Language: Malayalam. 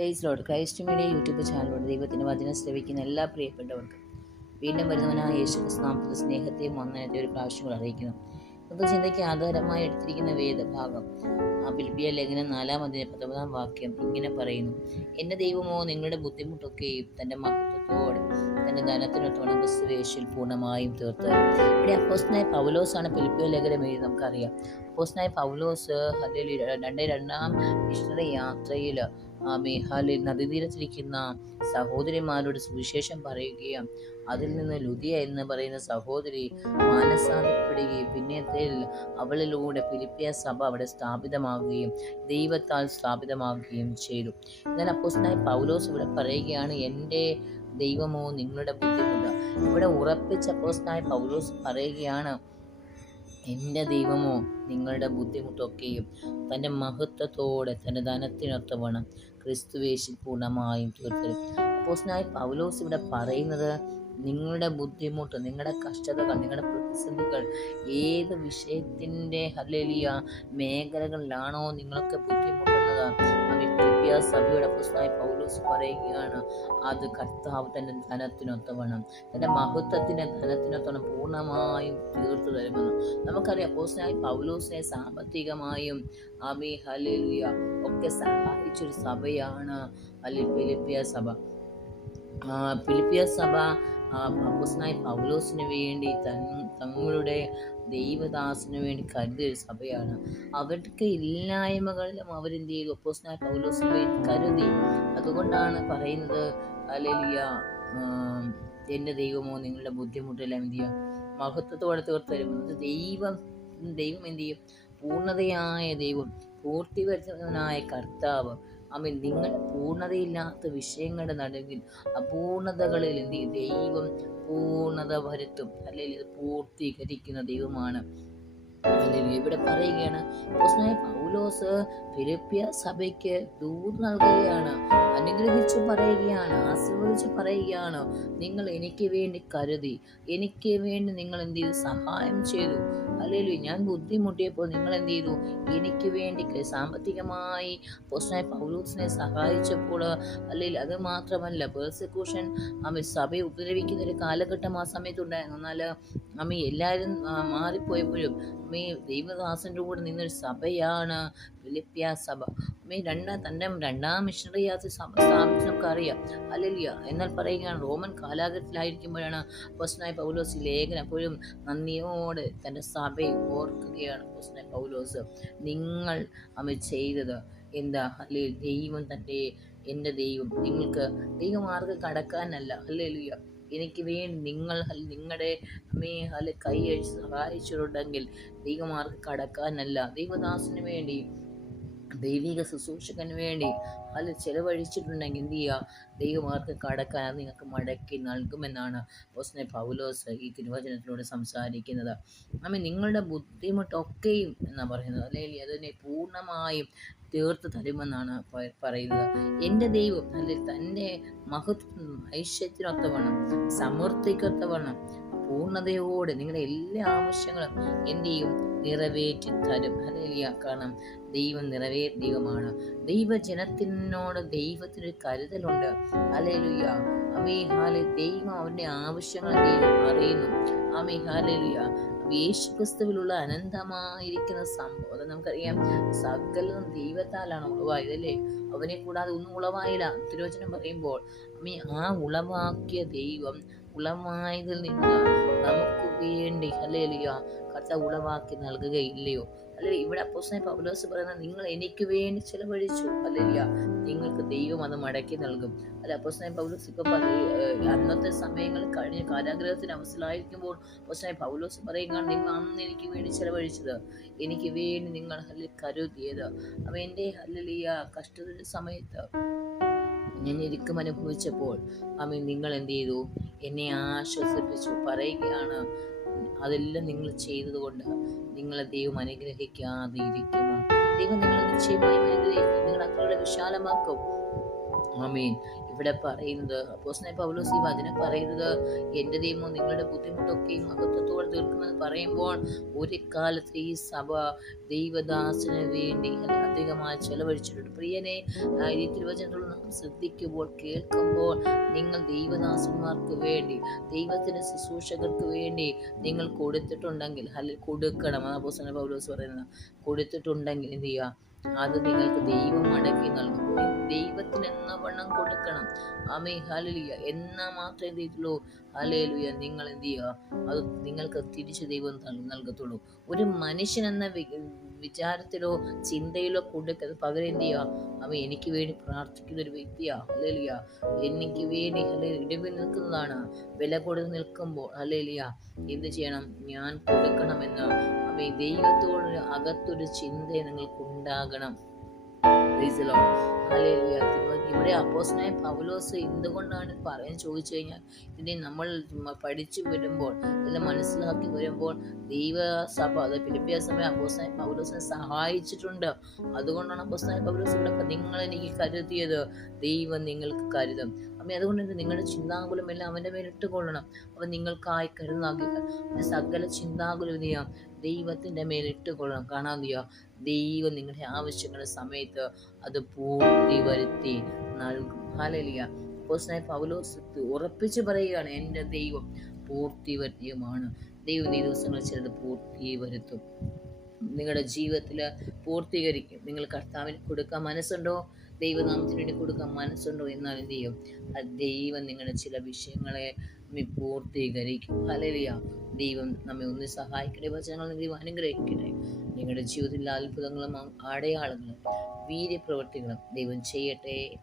Praise lord Christ media YouTube ചാനലിലൂടെ ദൈവത്തിന്റെ വചനം ശ്രവിക്കുന്ന എല്ലാ പ്രിയപ്പെട്ടവർക്കും വീണ്ടും വരുന്നവനായ യേശു ക്രിസ്തുനാമത്തിന്റെ സ്നേഹത്തെയും വന്നതിന്റെ ഒരു പ്രാവശ്യം അറിയിക്കുന്നു. ഇന്നത്തെ ചിന്തയ്ക്ക് ആധാരമായി എടുത്തിരിക്കുന്ന വേദഭാഗം ബിൽബിയ ലേഖനം നാലാം അതിന്റെ പത്തൊമ്പതാം വാക്യം ഇങ്ങനെ പറയുന്നു. എന്റെ ദൈവമോ നിങ്ങളുടെ ബുദ്ധിമുട്ടൊക്കെയും തന്റെ മഹത്വത്തോടെ തന്റെ ധനത്തിനൊത്തോണം ക്രിസ്തുവേശിൽ പൂർണമായും തീർത്ത്. ഇവിടെ അപ്പോസ്നായ പൗലോസാണ് ഫിലിപ്പിയ ലേഖനം എഴുതി നമുക്കറിയാം. അപ്പോസ്നായ പൗലോസ് അതിൽ രണ്ട് രണ്ടാം മിഷണറി യാത്രയിൽ മേഹാലിൽ നദീതീരത്തിരിക്കുന്ന സഹോദരിമാരോട് സുവിശേഷം പറയുകയും അതിൽ നിന്ന് ലുതിയ എന്ന് പറയുന്ന സഹോദരി മാനസാധിപ്പെടുകയും പിന്നത്തിൽ അവളിലൂടെ ഫിലിപ്പിയ സഭ അവിടെ സ്ഥാപിതമാകുകയും ദൈവത്താൽ സ്ഥാപിതമാകുകയും ചെയ്തു. എന്നാൽ അപ്പോസ്നായ പൗലോസ് ഇവിടെ പറയുകയാണ് എന്റെ ദൈവമോ നിങ്ങളുടെ ബുദ്ധിമുട്ട്? ഇവിടെ ഉറപ്പിച്ച അപ്പോസ്നായ പൗലോസ് പറയുകയാണ് എന്റെ ദൈവമോ നിങ്ങളുടെ ബുദ്ധിമുട്ടൊക്കെയും തന്റെ മഹത്വത്തോടെ തന്റെ ധനത്തിനൊത്തവണ്ണം ക്രിസ്തുവേശിൽ പൂർണമായും തീർത്തരും. പോസ്റ്റിനായി പൗലോസ് ഇവിടെ പറയുന്നത് നിങ്ങളുടെ ബുദ്ധിമുട്ട് നിങ്ങളുടെ കഷ്ടതകൾ നിങ്ങളുടെ പ്രതിസന്ധികൾ ഏത് വിഷയത്തിന്റെ ഹലലിയ മേഖലകളിലാണോ നിങ്ങൾക്ക് ബുദ്ധിമുട്ടുന്നത് ഫിലിപ്പിയ സഭയുടെ പുസ്തകമായ പൗലോസ് പറയുകയാണ് അത് കർത്താവ് തന്റെ ധനത്തിനൊത്തവണ്ണം തന്റെ മഹത്വത്തിന്റെ ധനത്തിനൊത്തവണ്ണം പൂർണമായും തീർത്തു തരുമെന്ന്. നമുക്കറിയാം പോസ്റ്റായി പൗലോസിനെ സാമ്പത്തികമായും അമി ഹലിയ ഒക്കെ സഹായിച്ചൊരു സഭയാണ് അല്ലെ ഫിലിപ്പിയ സഭ. ഫിലിപ്പിയ സഭ അപ്പോസ്നായ പൗലോസിന് വേണ്ടി തങ്ങളുടെ ദൈവദാസിന് വേണ്ടി കരുതിയ ഒരു സഭയാണ്. അവർക്ക് ഇല്ലായ്മകളിലും അവരെന്ത് ചെയ്തു? ഒപ്പോസിനായ പൗലോസിന് വേണ്ടി കരുതി. അതുകൊണ്ടാണ് പറയുന്നത് അല്ലെലിയ എന്റെ ദൈവമോ നിങ്ങളുടെ ബുദ്ധിമുട്ടെല്ലാം എന്ത് ചെയ്യുക മഹത്വത്തോടെ തീർത്ത് തരും. ഇത് ദൈവം ദൈവം എന്ത് ചെയ്യും? പൂർണതയായ ദൈവം പൂർത്തി വരുത്തുന്നവനായ കർത്താവ് ആമീൻ. നിങ്ങൾ പൂർണതയില്ലാത്ത വിഷയങ്ങളുടെ നടുവിൽ അപൂർണതകളിൽ എന്ത് ദൈവം പൂർണത വരുത്തും അല്ലെങ്കിൽ ഇത് പൂർത്തീകരിക്കുന്ന ദൈവമാണ്. ഇവിടെ പറയുകയാണ് പൗലോസ് ഫിലിപ്പിയ സഭയ്ക്ക് ദൂത് നൽകുകയാണ് അനുഗ്രഹിച്ചു പറയുകയാണ് ആശീർവദിച്ച് പറയുകയാണ് നിങ്ങൾ എനിക്ക് വേണ്ടി കരുതി എനിക്ക് വേണ്ടി നിങ്ങൾ എന്ത് ചെയ്തു? സഹായം ചെയ്തു. അല്ലെങ്കിൽ ഞാൻ ബുദ്ധിമുട്ടിയപ്പോൾ നിങ്ങൾ എന്ത് ചെയ്തു? എനിക്ക് വേണ്ടി സാമ്പത്തികമായി അപ്പോസ്തലനായ പൗലോസിനെ സഹായിച്ചപ്പോൾ അല്ലെങ്കിൽ അത് മാത്രമല്ല പേഴ്സിക്യൂഷൻ അമ്മ സഭയെ ഉപദ്രവിക്കുന്ന ഒരു കാലഘട്ടം ആ സമയത്തുണ്ടായിരുന്നു എന്നാൽ അമ്മ എല്ലാവരും മാറിപ്പോയപ്പോഴും അമ്മ ദൈവദാസന്റെ കൂടെ നിന്നൊരു സഭയാണ് ഫിലിപ്പിയ സഭ. അമ്മ രണ്ടാം തന്റെ രണ്ടാം മിഷണറി യാത്ര സഭ സ്ഥാപിച്ച് നമുക്കറിയാം അല്ലല്ല എന്നാൽ പറയുകയാണ് റോമൻ കാലഘട്ടത്തിലായിരിക്കുമ്പോഴാണ് പോസ്റ്റനായ പൗലോസ് ലേഖനം അപ്പോഴും നന്ദിയോടെ തന്റെ സഭയെ ഓർക്കുകയാണ് പോസ്റ്റനായ പൗലോസ്. നിങ്ങൾ അമ്മ ചെയ്തത് എന്താ? അല്ലെ ദൈവം തന്റെ എന്റെ ദൈവം. നിങ്ങൾക്ക് ദൈവമാർഗം കടക്കാനല്ല. അല്ലേ എനിക്ക് വേണ്ടി നിങ്ങൾ നിങ്ങളുടെ അമ്മേ അല്ലെ കൈ അഴിച്ച് സഹായിച്ചിട്ടുണ്ടെങ്കിൽ ദൈവമാർക്ക് കടക്കാനല്ല. ദൈവദാസന് വേണ്ടി ദൈവിക ശുശ്രൂഷകന് വേണ്ടി അല്ല ചെലവഴിച്ചിട്ടുണ്ടെങ്കിൽ എന്ത് ചെയ്യുക ദൈവമാർക്ക് കടക്കാൻ നിങ്ങൾക്ക് മടക്കി നൽകുമെന്നാണ് ഓസ്നെ പൗലോസ് ഈ തിരുവചനത്തിലൂടെ സംസാരിക്കുന്നത്. അമ്മ നിങ്ങളുടെ ബുദ്ധിമുട്ടൊക്കെയും എന്നാണ് പറയുന്നത്. അല്ലെങ്കിൽ അതിനെ പൂർണമായും തീർത്ത് തരുമെന്നാണ് പറയുന്നത്. എന്റെ ദൈവം അല്ലെങ്കിൽ തന്റെ മഹത്വം ഐശ്വര്യത്തിനൊത്തവണ്ണം സമൃദ്ധിക്കൊത്തവണ്ണം പൂർണതയോടെ നിങ്ങളുടെ എല്ലാ ആവശ്യങ്ങളും എന്ത് ചെയ്യും നിറവേറ്റി തരും. ഹല്ലേലൂയ. കാരണം ദൈവം നിറവേ ദൈവമാണ്. ദൈവജനത്തിനോട് ദൈവത്തിനൊരു കരുതലുണ്ട്. ഹല്ലേലൂയ. അമേഹാലെ ദൈവം അവന്റെ ആവശ്യങ്ങൾ? അറിയുന്നു. അമേ യേശുക്രിസ്തുവിലുള്ള യേശു ക്രിസ്തുവിലുള്ള അനന്തമായിരിക്കുന്ന സംഭവം നമുക്കറിയാം. സകലതും ദൈവത്താലാണ് ഉളവായത് അല്ലേ? അവനെ കൂടാതെ ഒന്നും ഉളവായില്ല. തിരുവചനം പറയുമ്പോൾ അമ്മ ആ ഉളവാക്കിയ ദൈവം ഉളവായതിൽ നിന്ന് നമുക്ക് വേണ്ടി ഹല്ലേലൂയ കർത്ത ഉളവാക്കി നൽകുകയില്ലയോ? അല്ലെ ഇവിടെ അപ്പോസ്തലൻ പൗലോസ് പറയുന്നത് നിങ്ങൾ എനിക്ക് വേണ്ടി ചെലവഴിച്ചു അല്ലേലൂയ നിങ്ങൾക്ക് ദൈവം അത് മടക്കി നൽകും. അല്ല അപ്പോസ്തലൻ പൗലോസ് ഇപ്പൊ അന്നത്തെ സമയങ്ങൾ കഴിഞ്ഞ കാരാഗ്രഹത്തിന് അവസരമായിരിക്കുമ്പോൾ അപ്പോസ്തലൻ പൗലോസ് പറയുകയാണ് നിങ്ങൾ അന്ന് എനിക്ക് വേണ്ടി ചെലവഴിച്ചത്. എനിക്ക് വേണ്ടി നിങ്ങൾ അല്ലെ കരുതിയത്. അവ എന്റെ ഹല്ലേലൂയ കഷ്ടതയുടെ സമയത്ത് ഞാൻ ഇരിക്കും അനുഭവിച്ചപ്പോൾ അമ്മ നിങ്ങൾ എന്ത് ചെയ്തു? എന്നെ ആശ്വസിപ്പിച്ചു പറയുകയാണ്. അതെല്ലാം നിങ്ങൾ ചെയ്തതുകൊണ്ട് നിങ്ങളെ ദൈവം അനുഗ്രഹിക്കാതെ ഇരിക്കുന്നു ദൈവം നിങ്ങളെ നിശ്ചയമായും അനുഗ്രഹിക്കും. നിങ്ങൾ അത്രയുടെ വിശാലമാക്കും. ആമീൻ. ഇവിടെ പറയുന്നത്. അപ്പോസ്നെ പൗലോസ് ഈ വചനം പറയുന്നത് ദൈവമോ നിങ്ങളുടെ ബുദ്ധിമുട്ടൊക്കെയും മഹത്വത്തോടെ തീർക്കുമെന്ന് പറയുമ്പോൾ ഒരു കാലത്ത് ഈ സഭ ദൈവദാസന് വേണ്ടി അധികമായി ചെലവഴിച്ചിട്ടുണ്ട്. പ്രിയനെ ഈ തിരുവചനത്തിൽ നാം ശ്രദ്ധിക്കുമ്പോൾ കേൾക്കുമ്പോൾ നിങ്ങൾ ദൈവദാസന്മാർക്ക് വേണ്ടി ദൈവത്തിന് ശുശ്രൂഷകർക്ക് വേണ്ടി നിങ്ങൾ കൊടുത്തിട്ടുണ്ടെങ്കിൽ അല്ലെങ്കിൽ കൊടുക്കണം. അപ്പോസ്നെ പൗലോസ് പറയുന്നത്. കൊടുത്തിട്ടുണ്ടെങ്കിൽ എന്ത് ചെയ്യുക? അത് നിങ്ങൾക്ക് ദൈവം മടക്കി നൽകും ദൈവത്തിന് എന്ന വണ്ണം കൊടുക്കണം. ആമേ ഹലലിയ എന്നാ മാത്രമേ എന്ത് ചെയ്തുള്ളൂ നിങ്ങൾ എന്ത് ചെയ്യുക? അത് നിങ്ങൾക്ക് തിരിച്ചു ദൈവം നൽ- നൽകത്തുള്ളൂ. ഒരു മനുഷ്യൻ എന്ന വിചാരത്തിലോ ചിന്തയിലോ കൊടുക്കരുത് പകരം എന്ത് ചെയ്യുക? അവൻ എനിക്ക് വേണ്ടി പ്രാർത്ഥിക്കുന്ന ഒരു വ്യക്തിയാ. ഹലേലിയ എനിക്ക് വേണ്ടി ഹലേ ഇടവിൽ നിൽക്കുന്നതാണ്. വില കൊടുത്ത് നിൽക്കുമ്പോൾ ഹലേലിയ എന്ത് ചെയ്യണം? ഞാൻ കൊടുക്കണമെന്ന് അവ ദൈവത്തോട് അകത്തൊരു ചിന്ത നിങ്ങൾക്ക് ഉണ്ടാകണം Praise the Lord. Hallelujah. ഇവിടെ അപ്പോസനായ പൗലോസ് എന്തുകൊണ്ടാണ് പറയാൻ ചോദിച്ചു കഴിഞ്ഞാൽ ഇതിനെ നമ്മൾ പഠിച്ചു വരുമ്പോൾ എല്ലാം മനസ്സിലാക്കി വരുമ്പോൾ ദൈവസഭ അത് ഫിലിപ്പിയ സമയം അപ്പോസ്തലനായ പൗലോസിനെ സഹായിച്ചിട്ടുണ്ട്. അതുകൊണ്ടാണ് അപ്പോസനായ പൗലോസ് ഇവിടെ നിങ്ങൾ എനിക്ക് കരുതിയത് ദൈവം നിങ്ങൾക്ക് കരുതും. അമ്മ അതുകൊണ്ട് തന്നെ നിങ്ങളുടെ ചിന്താകുലം എല്ലാം അവന്റെ മേലിട്ട് കൊള്ളണം അവൻ നിങ്ങൾക്കായി കരുതാകില്ല സകല ചിന്താകുലം ചെയ്യാം? ദൈവത്തിന്റെ മേലിട്ടുകൊള്ളണം കാണാതെയോ ദൈവം നിങ്ങളുടെ ആവശ്യങ്ങളുടെ സമയത്ത് അത് പൂർത്തി വരുത്തി നൽകും. ഹാലലിയ അപ്പോസ്തലനായ പൗലോസ് ഉറപ്പിച്ച് പറയുകയാണ് എന്റെ ദൈവം പൂർത്തി വരുത്തിയുമാണ്. ദൈവം ഈ ദിവസങ്ങൾ ചിലത് പൂർത്തി വരുത്തും. നിങ്ങളുടെ ജീവിതത്തിൽ പൂർത്തീകരിക്കും. നിങ്ങൾ കർത്താവിന് കൊടുക്കാൻ മനസ്സുണ്ടോ? ദൈവനാമത്തിന് വേണ്ടി കൊടുക്കാൻ മനസ്സുണ്ടോ? എന്നാൽ എന്ത് ചെയ്യും? ദൈവം നിങ്ങളുടെ ചില വിഷയങ്ങളെ നമ്മെ പൂർത്തീകരിക്കും. ഹലലിയ ദൈവം നമ്മെ ഒന്ന് സഹായിക്കട്ടെ. വചനങ്ങൾ ദൈവം അനുഗ്രഹിക്കട്ടെ. നിങ്ങളുടെ ജീവിതത്തിലെ അത്ഭുതങ്ങളും അടയാളങ്ങളും വീര്യപ്രവൃത്തികളും ദൈവം ചെയ്യട്ടെ.